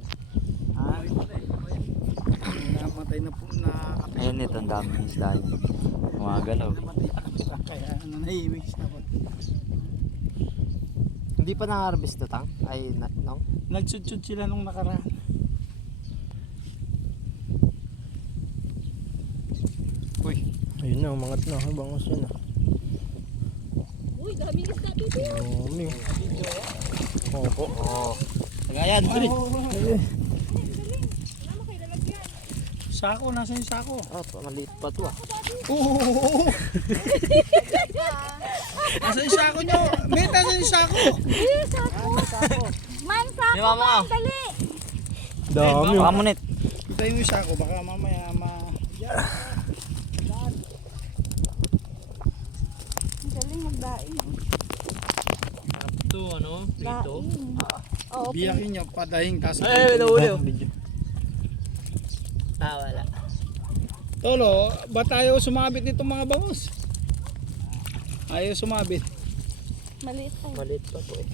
sila. Namatay na po na. Ayun ito, ang daming isda yun. Gumagalaw. Kaya nahimik siya po. Hindi pa na-harvest to, Tang? Ay, no? Nagsutsud sila nung nakaraan. Uy. Ayun na, umangat na. Bangos yun ah. Uy, daming isda dito. Dami. Opo. Oo. Tagayan, dali. Sako, nasa yung sako? Oh, maliit pa to ah. Oo. Nasa yung sako nyo? May nasa yung sako? Man, sako Di ba, mga? man, dali. Dami. Baka munit. Kita yung sako, baka mamaya Galing magdaing. Ito, ano? Daing. Oo, biyakin nyo, padahing kaso. Ay, nahuli oh. Ah, wala. Tolo, ba't ayaw sumabit nitong mga bangus? Ayaw sumabit. maliit pa. Maliit pa po eh.